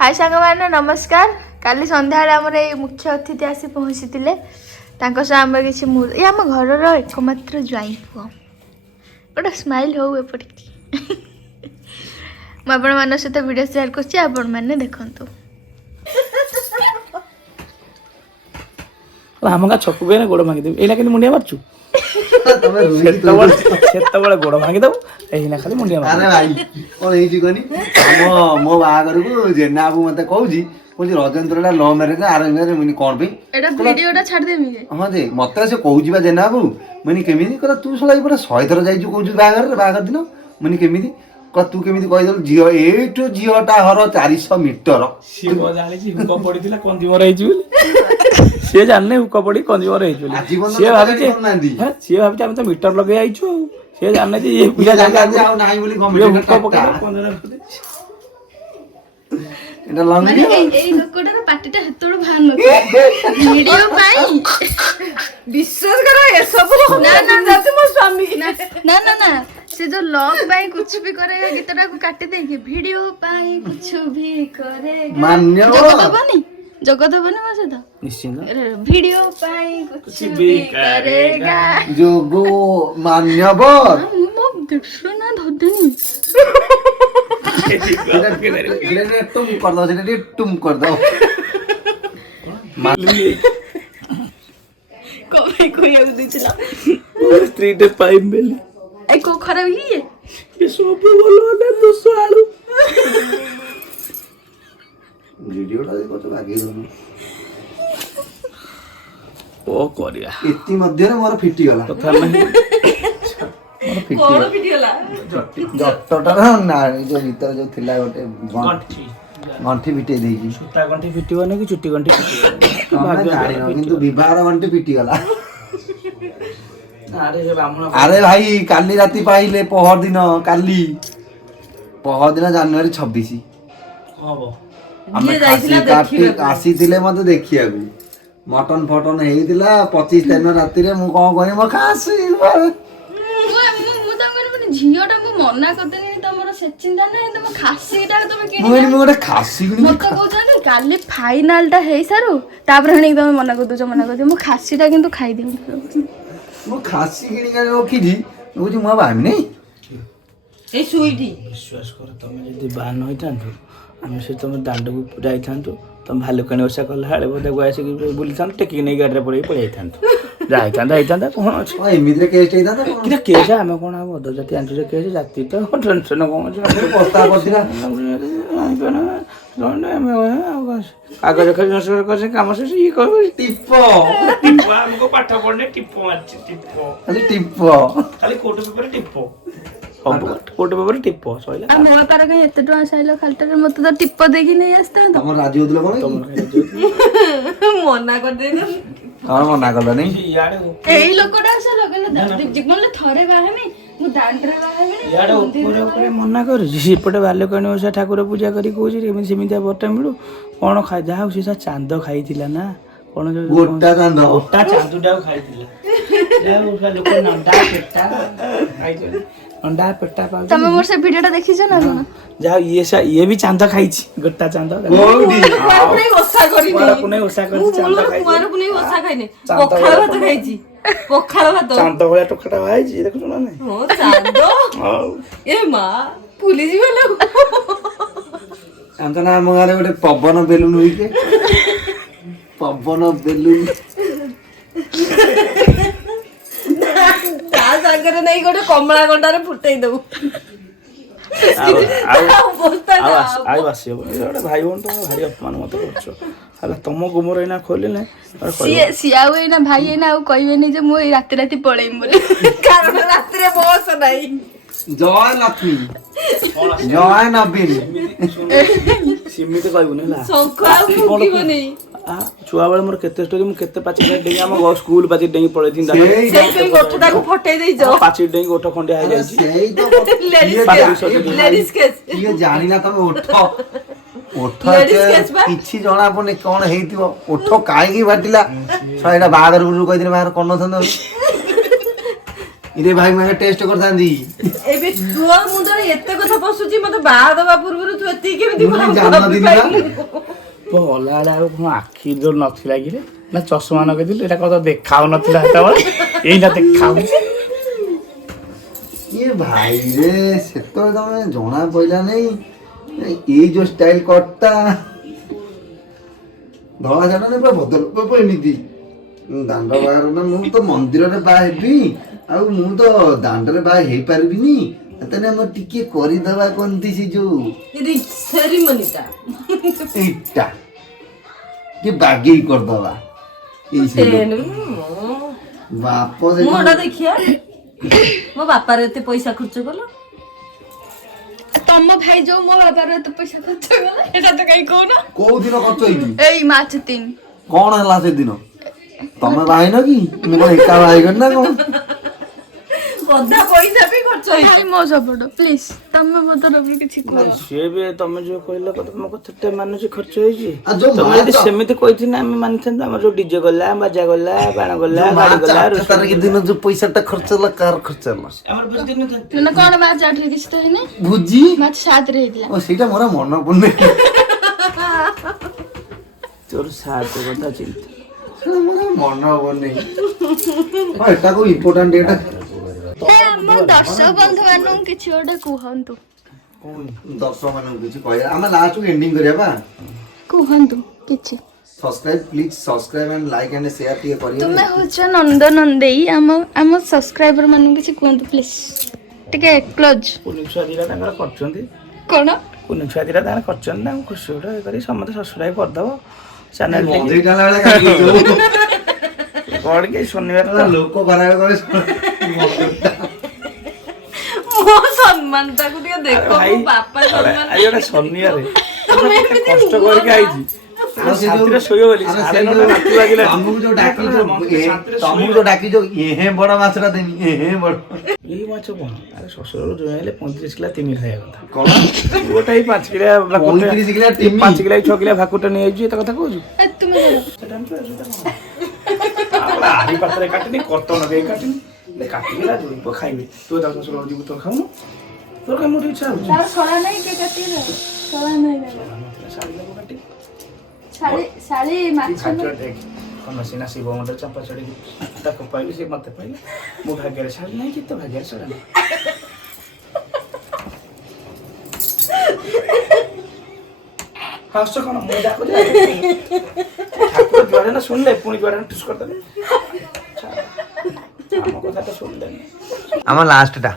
हाय सांग मैंने नमस्कार। काली संध्या आमर ये मुख्य अतिथि आसी पहुँची आम किसी ये आम घर एकमात्र ज्वाई पुओ गोटे स्माइल हो एपट मुझे सहित वीडियो शेयर कर देखु आम का छकु गए गोड़ भांगीदेवी एना कि मुंडिया मारचु गोड़ भांगीदेव एना खाली मुंडिया मार। अरे भाई कौन कहनी मो बाहागर को जेना बाबू मत कहूँ रजनींद्र लव मैरेज अरेंज मैरेज मुझे कौन वीडियोटा छाड़ देमी हाँ जे मत से कहूँ जेना बाबू मुझे केमी कहला तू शला पूरा 100 थर जाइए कौन बाहागर दिन मुझे केमी कह तू केमी कहीदेलु झील एठू झीलटा हर 400 मीटर सी जाने हुक पड़ी कंज्यूमर सी भावी आम तो मीटर लगे आईचु सी जाने ये पिला विश्वास करो ये सब मो स्वामी ना ना ना से जो लव पाई कुछ भी करेगा गीतटा को काटी देंगे वीडियो पाई कुछ भी करेगा मान्य जगत बने मो सहित निश्चित वीडियो पाई कुछ भी करेगा जोगो मान्यवर मो देखो ना धदनी तुम कर दो सेटा तुम कर दो कोई आउ दिला स्त्री टे पाइम बेली ए को खराब ये सब बोलो ना 200 आलू वीडियोटा देखो तो बाकी दोनों ओ करिया इति मध्य रे मोर फिटी गला कथा नहीं कोन फिटी गला जट्टटा ना जो भीतर जो थिला गोटे गंठी फिटे देई सुता गंठी फिटिबो ना कि चुट्टी गंठी फिटिबो भाग्य किंतु विवाह गंठी फिटी गला अरे भाई काली राती पाइले पहर दिन काली पहर दिन जनवरी 26 हबो आसी मत देखिया मटन फटन होता 25 दिन राति मु कौन कह मो खासी झीटा मना करदेनी तुम से चिंता ना तुम खासीटा तुम गोटे खासी मत कहते काली फाइनाल हो सारू तापर तुम मना कर मना कर मो खासीटा कि खाईदेवी मो खासी कि रखी मुझे भावी नहीं विश्वास कर तुम जब बाहन होता आम से तुम दांड को जाई तुम भालुकाणी ओषा कला हाड़े बोधे आसिक बुली था टेकिक नहीं गाड़ी पड़े पड़े जाता कौन अच्छे केस आम कौन अध जाति आंचल केस जाति तो टेंशन कौन कागज कर कम से ये पाठ पढ़ने टिप्पो खाली कोट पेपर टिप्पो कोट पेपर टिप्पो सइला मो पार कहीं एते टका साइलो खालटा मत तो टिप्पो देखि नहीं आस्ता तमर राजी होतलो कोन मना कर देनो हां मना करला नहीं एई लोकटा से लगेला जीवन ले थरे बाहेमी मु दांडरे बाहेमी याडे ऊपर मना कर सेपटे बाल्यकाणी ओषा ठाकुर पूजा करी कहूँ एमि सेमितिया बटा मिलू कौन खाई जा से चांद खाई ना कौन गोटा चांदुटा खाई लोक नंडा पेटा खाई अंडा पेटा पाउ तमे मोर से वीडियोटा देखि छ ना कोन जा ये भी चांद खाइछि गोटा चांद कोडी पुने ओसा करी नहीं पुने ओसा कर चांद खाइ कुमार पुने ओसा खाइने पोखाळ भात खाइछि पोखाळ भात चांद भलिया टोकटा खाइछि देखु ना नहीं हो चांद ए मां पुलिस वाला चांद ना हम गारे गोटे पवन बेलून होई के पवन बेलून सागर नहीं गोटे कमला गंडारे फुटई दऊ भाई बहन तुम भारी अपमान मत कर तुम गुमर एना खोलिले सी आउ एना भाई एना आउ कहबेनी जे मु राति राति पळेम बोले कारण राति रे बस नाही जय लक्ष्मी जय नवीन सीमित कहबो ना संखा फुकीबो नहीं छुआ बेले मोर केते स्टोरी मु केते पाची डेंगी हम स्कूल पाची डेंगी पड़े थी से गोठटा को फटै देई जो पाची डेंगी गोठ खंडे आ जाई सेही तो लेडीज केस ये जानि ना तमे ओठ किछि जणा पने कोन हेइतिबो ओठ काई की बाटिला सयडा बागर गुरु कहि दिन बाहर कोन थन ଇରେ ଭାଇ ମାନେ ଟେଷ୍ଟ କରିଥାନ୍ତି ଏବେ ତୋ ମୁଣ୍ଡରେ ଏତେ କଥା ପଶୁଛି ମତେ ବାହା ଦବା ପୂର୍ବରୁ ତୁ ଏତିକି କେମିତି ମୁଁ ଜାଣିନଥିଲି ନା। ତୁ ଗଲା ବେଳେ ଆଉ କଣ ଆଖି ଯୋଉ ନଥିଲା କି ରେ ନା ଚଷମା ଲଗେଇଥିଲୁ ଏଇଟା କଣ ଦେଖାଉନଥିଲା ସେତେବେଳେ ଏଇଟା ଦେଖାଉଛି। ଇଏ ଭାଇରେ ସେତେବେଳେ ତମେ ଜଣା ପଇଲା ନାଇଁ ଏଇ ଯୋଉ ଷ୍ଟାଇଲ କଟଟା ଧଳା ଜାଣନି ପୁରା ବଦଳ ପୁରା ଏମିତି ଦାଣ୍ଡ ବାହାଘର ନା ମୁଁ ତ ମନ୍ଦିରରେ ବାହା ହେବି ଆଉ ମୁଁ ତ ଦାଣ୍ଡରେ ବାହା ହେଇପାରିବିନି ତାହେଲେ ଆମର ଟିକେ କରିଦବା କହନ୍ତି ସେ ଯୋଉ ସେରିମନିଟା ଏଇଟା ଟିକେ ବାଗେଇ କରିଦବା ଏଇ ସେ ବାପ ମୁହଁଟା ଦେଖିଆ ମୋ ବାପାର ଏତେ ପଇସା ଖର୍ଚ୍ଚ କଲ ତମ ଭାଇ ଯୋଉ ମୋ ବାବାର ଏତେ ପଇସା ଖର୍ଚ୍ଚ କଲା ଏଟା ତ କାଇଁ କହୁନ କୋଉ ଦିନ ଖର୍ଚ୍ଚ ହେଇଛି ଏଇ ମାର୍ଚ୍ଚ 3 କଣ ହେଲା ସେଦିନ ତମେ ବାହାଇନ କି ମୁଁ କଣ ଏକା ବାହାଇଗଲି ନା କଣ ଅଧା ପଇସା ବି ଖର୍ଚ୍ଚ ହେଇଛି ଭାଇ ମୋ ସପୋର୍ଟ ପ୍ଲିଜ ତମେ ମୋ ତରଫରୁ କିଛି କୁହ ସିଏ ବି ତମେ ଯୋଉ କହିଲ ତମ କଥା ମାନୁଛି ଖର୍ଚ୍ଚ ହେଇଛି ଆଉ ଯୋଉ ତମେ ଯଦି ସେମିତି କହିଥିନେ ଆମେ ମାନିଥାନ୍ତୁ ଆମର ଯୋଉ ଡିଜେ ଗଲା ବାଜା ଗଲା ବାଣ ଗଲା ଗାଡି ଗଲା ତାରିଖ ଦିନ ଯୋଉ ପଇସାଟା ଖର୍ଚ୍ଚ ହେଲା କାହାର ଖର୍ଚ୍ଚ ହେଲା ଆମର ଭୋଜି ଦିନ ନା କଣ ମାର୍ଚ୍ଚ 8 ରେ କିଛି ତ ହେଇନି ଭୋଜି ମାର୍ଚ୍ଚ 7 ରେ ହେଇଥିଲା ଓ ସେଇଟା ମୋର ମନେ ପଡୁନି ତୋର ସାଥ କଥା ଚିନ୍ତା ମୋର ମନେ ହବନି ଏଟା କୋଉ ଇମ୍ପୋର୍ଟାଣ୍ଟ ଏଟା ଆମ ଦର୍ଶକ ବନ୍ଧୁ ମାନଙ୍କୁ କିଛି ଗୋଟେ କୁହନ୍ତୁ ଦର୍ଶକ ମାନଙ୍କୁ କିଛି କହିବା ଆମେ ଲାଷ୍ଟକୁ ଏଣ୍ଡିଂ କରିବା ବା କୁହନ୍ତୁ କିଛି subscribe please subscribe and like and share ଟିକେ କରିବେ ତୁମେ ହଉଛ ନନ୍ଦନନ୍ଦେଇ ଆମ ସବସ୍କ୍ରାଇବର ମାନଙ୍କୁ କିଛି କୁହନ୍ତୁ ପ୍ଲିଜ ଟିକେ କ୍ଲୋଜ କୁନି ଛୁଆ ଦିଟା ତାଙ୍କର କରୁଛନ୍ତି କଣ କୁନି ଛୁଆ ଦିଟା ତାଙ୍କର କରୁଛନ୍ତି ତାଙ୍କୁ ଖୁସି ଗୋଟେ ଇଏ କରି ସମସ୍ତେ ସବସ୍କ୍ରାଇବ କରିଦବ ଚ୍ୟାନେଲ କଣ କି ଶନିବାର ଲୋକ ଖରାପ କରେ ମୋ ସମ୍ମାନଟାକୁ ଟିକେ ଦେଖ ମୋ ବାପା ସମ୍ମାନ ଆଜି ଗୋଟେ ଶନିବାର କଷ୍ଟ କରିକି ଆଇଛି ଶାନ୍ତିରେ ଶୋଇବ ବୋଲି ତମକୁ ଯୋଉ ଡାକିଛ ଏହେ ବଡ ମାଛଟା ଦେବି ଏହେ ବଡ ଏଇ ମାଛ କଣ ଆରେ ଶ୍ୱଶୁରରୁ ଯୋଉ ହେଲେ 35 କିଲା ତିମି ଖାଇବା କଥା କଣ ଗୋଟେ 5 କିଲା 35 କିଲା ତିମି 5 କିଲା 6 କିଲା ଭାକୁଟା ନେଇଯାଇଛି ଏତେ କଥା କହୁଛୁ ତୁମେ ସେଟା ଆରି ପାଖରେ କାଟିନି କର୍ତ୍ତନ ଦେଇ କାଟିନି କାଟିଲା ଜୋଇବ ଖାଇବେ ତୁ ତା ଶ୍ୱଶୁର ଯିବୁ ତୋର ଖାଉନୁ ତୋର କାମ ଟିକେ ଇଚ୍ଛା ହଉଛି ତାର ଛଳା ନାହିଁ କେ କାଟିଲା ଛଳା ନାହିଁ ଶାଢ଼ୀ ଲୋକ କାଟି ଶାଳି ମାଛ ତମେ ସିନା ଶିବ ମନ୍ଦିର ଚମ୍ପା ଚଢ଼ିକି ତାକୁ ପାଇଲି ସେ ମତେ ପାଇଲେ ମୋ ଭାଗ୍ୟରେ ଶାଢ଼ୀ ନାହିଁ କି ତୋ ଭାଗ୍ୟରେ ଶାଢ଼ୀ ନାହିଁ ହସ କଣ ମୁଁ ଡାକୁଛି ଠାକୁର ଯୁଆଡେ ନା ଶୁଣିଲେ ପୁଣି ଯୁଆଡେ ଠୁସ୍ କରିଦେଲେ ଆମ କଥା ତ ଶୁଣିଲେନି ଆମ ଲାଷ୍ଟଟା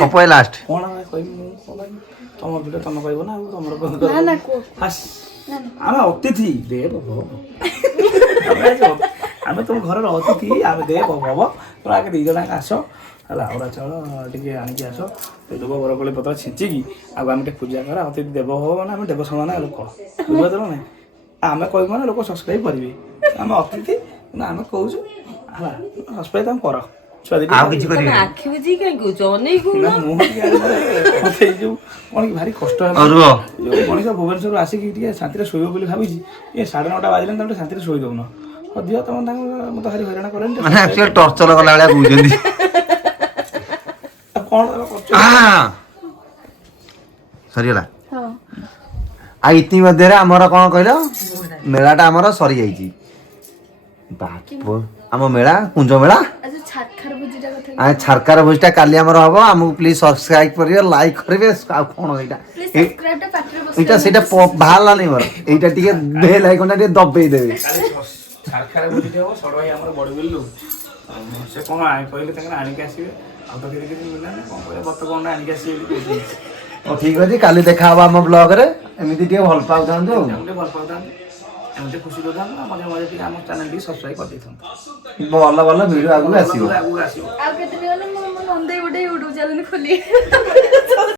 କପଏ ଲାଷ୍ଟ କଣ କହିବି ମୁଁ କଣ କହିବି ତମ ଭିଡ଼ିଓ ତମେ କହିବ ନା ଆଉ ତମର ନା ନା କୁହ ଆମେ ଅତିଥି ଦେ ଆମେ ତମ ଘରର ଅତିଥି ଆମେ ଦେ ଭବ ତମେ ଆଗେ 2 ଜଣ ଆସ ହେଲା ଅରୁଆ ଚାଉଳ ଟିକେ ଆଣିକି ଆସ ଦେବ ବରକୋଳି ପତ୍ର ଛିଞ୍ଚିକି ଆଉ ଆମେ ଟିକେ ପୂଜା କର ଅତିଥି ଦେବ ହବ ମାନେ ଆମେ ଦେବ ସମାନ ଲୋକ ବୁଝିପାରୁଛ ନା ଆମେ କହିବୁ ମାନେ ଲୋକ ସବସ୍କ୍ରାଇବ କରିବେ ଆମେ ଅତିଥି ନା ଆମେ କହୁଛୁ ହେଲା ସବସ୍କ୍ରାଇବ ତମେ କର ଆଉ କିଛି କରିବେ ଆଖି ବୁଝି କାଇଁ କହୁଛ ଅନେଇ କହୁନ ସେଇ ଯୋଉ କଣ କି ଭାରି କଷ୍ଟ ହେଲା ଯୋଉ ମଣିଷ ଭୁବନେଶ୍ୱରରୁ ଆସିକି ଟିକେ ଶାନ୍ତିରେ ଶୋଇବ ବୋଲି ଭାବିଛି ଏ 9:30 ବାଜିଲାନି ତମେ ଶାନ୍ତିରେ ଶୋଇ ଦଉନ ଦିଅ ତମେ ତାଙ୍କୁ ମତେ ଭାରି ହଇରାଣ କରେନି ମାନେ ଆକ୍ଚୁଆଲି ଟର୍ଚର କଲା ଭଳିଆ କହୁଛନ୍ତି କଣ କରୁଛ ସରିଗଲା ଆଉ ଇତି ମଧ୍ୟରେ ଆମର କଣ କହିଲ ମେଳାଟା ଆମର ସରିଯାଇଛି ଆମ ମେଳା କୁଞ୍ଜ ମେଳା ଛାରକାର ଭୋଜିଟା କାଲି ଆମର ହବ ଆମକୁ ପ୍ଲିଜ ସବସ୍କ୍ରାଇବ କରିବେ ଲାଇକ୍ କରିବେ ଆଉ କଣ ଏଇଟା ସେଇଟା ବାହାରିଲାନି ମୋର ଏଇଟା ଟିକେ ବେଲ୍ ଆଇକନଟା ଟିକେ ଦବେଇ ଦେବେ ଛାରଖାର ବୁଝିତେ ହବ ସଡ଼ଭାଇ ଆମର ବଡ଼ ବିଲୁ ସେ କଣ କହିଲେ ତାଙ୍କର ଆଣିକି ଆସିବେ ଆଉ ତ କିଛି ମିଳିଲାନି କଣ କହିଲେ ବତ କଣ ଆଣିକି ଆସିବେ ବୋଲି କହୁଛନ୍ତି ହଉ ଠିକ ଅଛି କାଲି ଦେଖା ହବ ଆମ ବ୍ଲଗରେ ଏମିତି ଟିକେ ଭଲ ପାଉଥାନ୍ତୁ ଆଉ ଟିକେ ଭଲ ପାଉଥାନ୍ତୁ ଏମିତି ଖୁସି କରିଥାନ୍ତୁ ଆଉ ମଝିରେ ମଝିରେ ଟିକେ ଆମ ଚ୍ୟାନେଲ ଟିକେ ସବସ୍କ୍ରାଇବ କରିଦେଇଥାନ୍ତୁ ଭଲ ଭଲ ଭିଡ଼ିଓ ଆଗକୁ ଆସିବ ଆଗକୁ ଆସିବ ଆଉ କେତେ ଦିନ ଗଲେ ମୁଁ ନନ୍ଦେଇ ଗୋଟେ ୟୁଟ୍ୟୁବ ଚ୍ୟାନେଲ ଖୋଲି